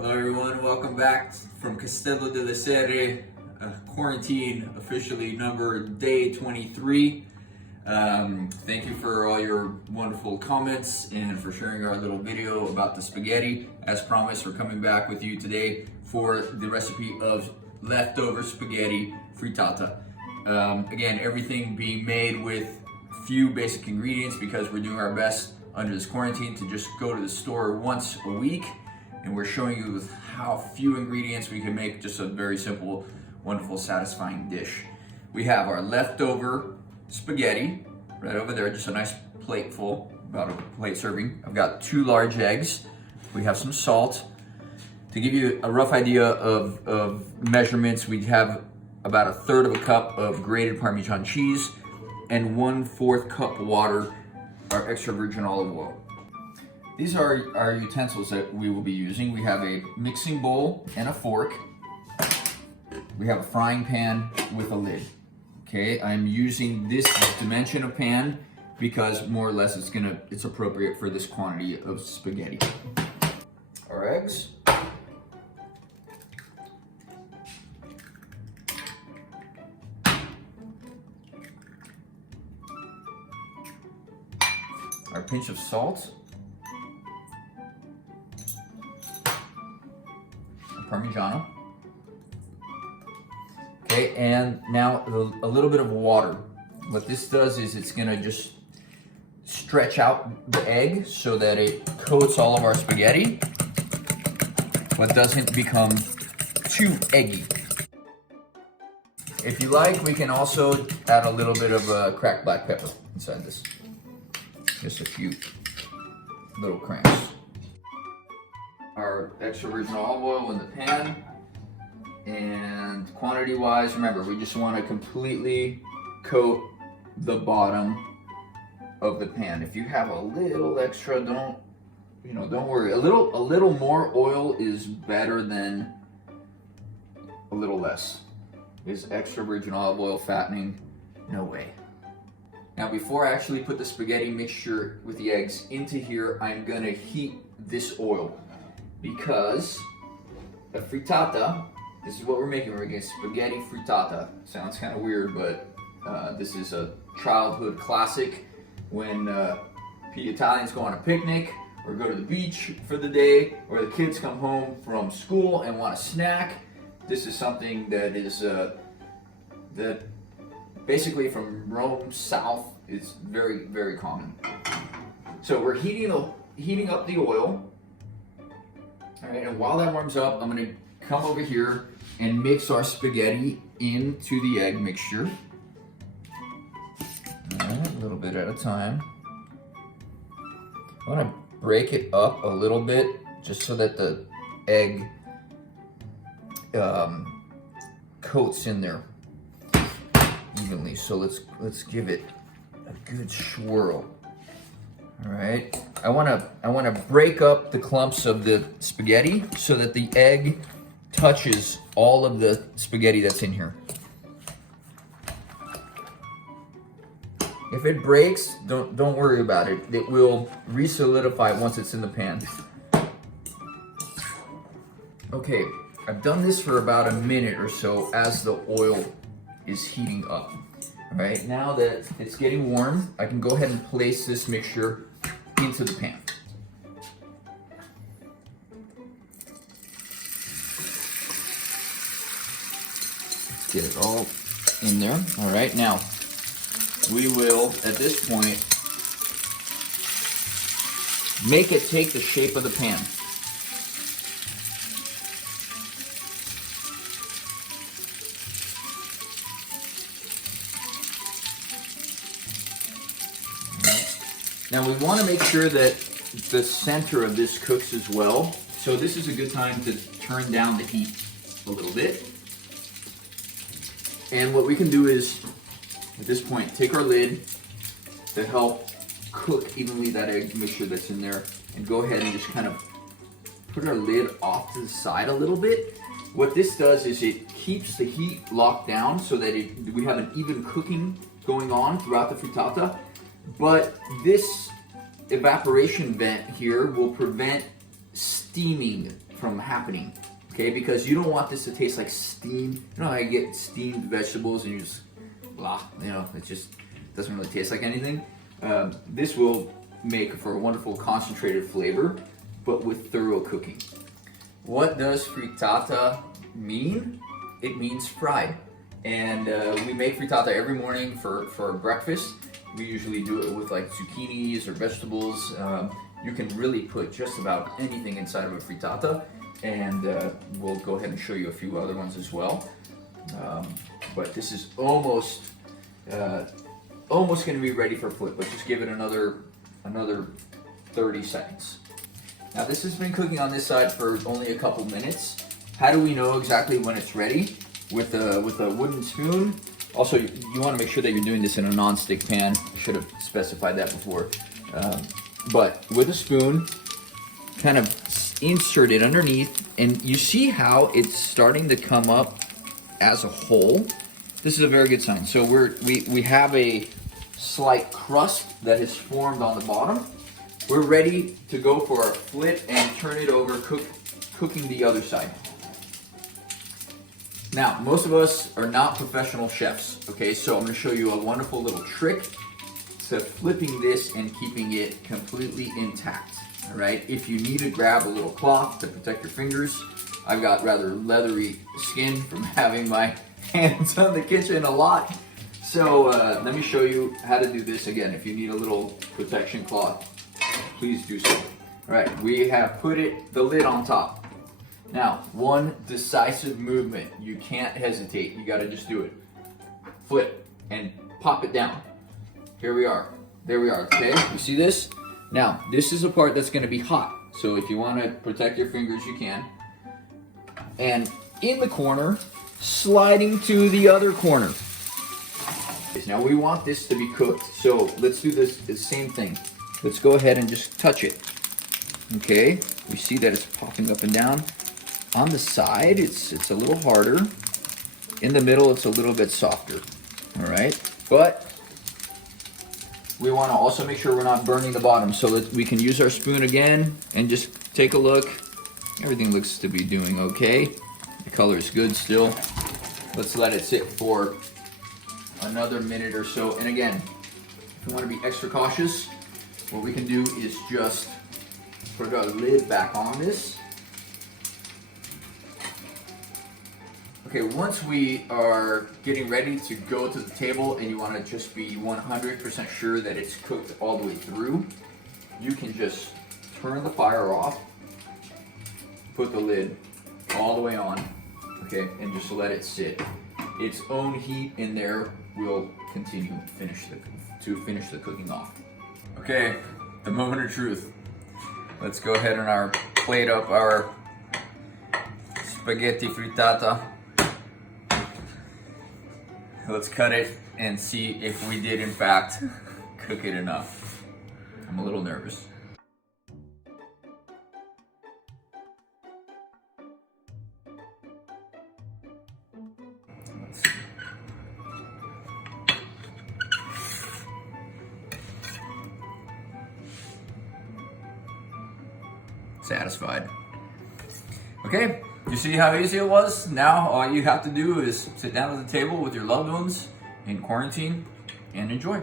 Hello everyone, welcome back from Castello delle Serre, quarantine officially day 23. Thank you for all your wonderful comments and for sharing our little video about the spaghetti. As promised, we're coming back with you today for the recipe of leftover spaghetti frittata. Again, everything being made with few basic ingredients because we're doing our best under this quarantine to just go to the store once a week. And we're showing you with how few ingredients we can make just a very simple, wonderful, satisfying dish. We have our leftover spaghetti right over there, just a nice plate full, about a plate serving. I've got 2 large eggs. We have some salt. To give you a rough idea of measurements, we have about 1/3 of a cup of grated Parmesan cheese and 1/4 cup water, our extra virgin olive oil. These are our utensils that we will be using. We have a mixing bowl and a fork. We have a frying pan with a lid. Okay, I'm using this dimension of pan because more or less it's appropriate for this quantity of spaghetti. Our eggs. Our pinch of salt. Parmigiano. Okay, and now a little bit of water. What this does is it's gonna just stretch out the egg so that it coats all of our spaghetti, but doesn't become too eggy. If you like, we can also add a little bit of cracked black pepper inside this. Just a few little cranks. Our extra virgin olive oil in the pan, and quantity wise, remember, we just want to completely coat the bottom of the pan. If you have a little extra, don't worry. A little more oil is better than a little less. Is extra virgin olive oil fattening? No way. Now, before I actually put the spaghetti mixture with the eggs into here, I'm gonna heat this oil. Because a frittata, this is what we're making. We're making spaghetti frittata. Sounds kind of weird, but this is a childhood classic. When the Italians go on a picnic or go to the beach for the day, or the kids come home from school and want a snack, this is something that is that basically from Rome south is very, very common. So we're heating up the oil. All right, and while that warms up, I'm gonna come over here and mix our spaghetti into the egg mixture. All right, a little bit at a time. I wanna break it up a little bit just so that the egg coats in there evenly. So let's give it a good swirl. All right, I wanna break up the clumps of the spaghetti so that the egg touches all of the spaghetti that's in here. If it breaks, don't worry about it. It will re-solidify once it's in the pan. Okay, I've done this for about a minute or so as the oil is heating up. All right, now that it's getting warm, I can go ahead and place this mixture into the pan. Get it all in there. All right, now we will, at this point, make it take the shape of the pan. Now we want to make sure that the center of this cooks as well. So this is a good time to turn down the heat a little bit. And what we can do is, at this point, take our lid to help cook evenly that egg mixture that's in there, and go ahead and just kind of put our lid off to the side a little bit. What this does is it keeps the heat locked down so that we have an even cooking going on throughout the frittata. But this evaporation vent here will prevent steaming from happening, okay? Because you don't want this to taste like steamed. You know how you get steamed vegetables and you just blah, you know, it just doesn't really taste like anything. This will make for a wonderful concentrated flavor, but with thorough cooking. What does frittata mean? It means fried. And we make frittata every morning for breakfast. We usually do it with like zucchinis or vegetables. You can really put just about anything inside of a frittata, and we'll go ahead and show you a few other ones as well. But this is almost going to be ready for flip. Let's just give it another 30 seconds. Now this has been cooking on this side for only a couple minutes. How do we know exactly when it's ready? With a wooden spoon. Also, you want to make sure that you're doing this in a non-stick pan. Should have specified that before. But with a spoon, kind of insert it underneath, and you see how it's starting to come up as a whole. This is a very good sign. So we have a slight crust that has formed on the bottom. We're ready to go for our flip and turn it over, cooking the other side. Now, most of us are not professional chefs, okay? So I'm gonna show you a wonderful little trick to flipping this and keeping it completely intact, all right? If you need to grab a little cloth to protect your fingers, I've got rather leathery skin from having my hands on the kitchen a lot. So let me show you how to do this again. If you need a little protection cloth, please do so. All right, we have put the lid on top. Now, one decisive movement. You can't hesitate. You gotta just do it. Flip and pop it down. Here we are. There we are, okay? You see this? Now, this is a part that's gonna be hot. So if you wanna protect your fingers, you can. And in the corner, sliding to the other corner. Now we want this to be cooked. So let's do the same thing. Let's go ahead and just touch it. Okay, we see that it's popping up and down. On the side, it's a little harder. In the middle, it's a little bit softer. All right, but we want to also make sure we're not burning the bottom, so that we can use our spoon again and just take a look. Everything looks to be doing okay. The color is good still. Let's let it sit for another minute or so. And again, if you want to be extra cautious, what we can do is just put our lid back on this. Okay, once we are getting ready to go to the table and you want to just be 100% sure that it's cooked all the way through, you can just turn the fire off, put the lid all the way on, okay, and just let it sit. Its own heat in there will continue to finish the cooking off. Okay, the moment of truth. Let's go ahead and plate up our spaghetti frittata. Let's cut it and see if we did in fact cook it enough. I'm a little nervous. Satisfied. Okay, you see how easy it was? Now all you have to do is sit down at the table with your loved ones in quarantine and enjoy.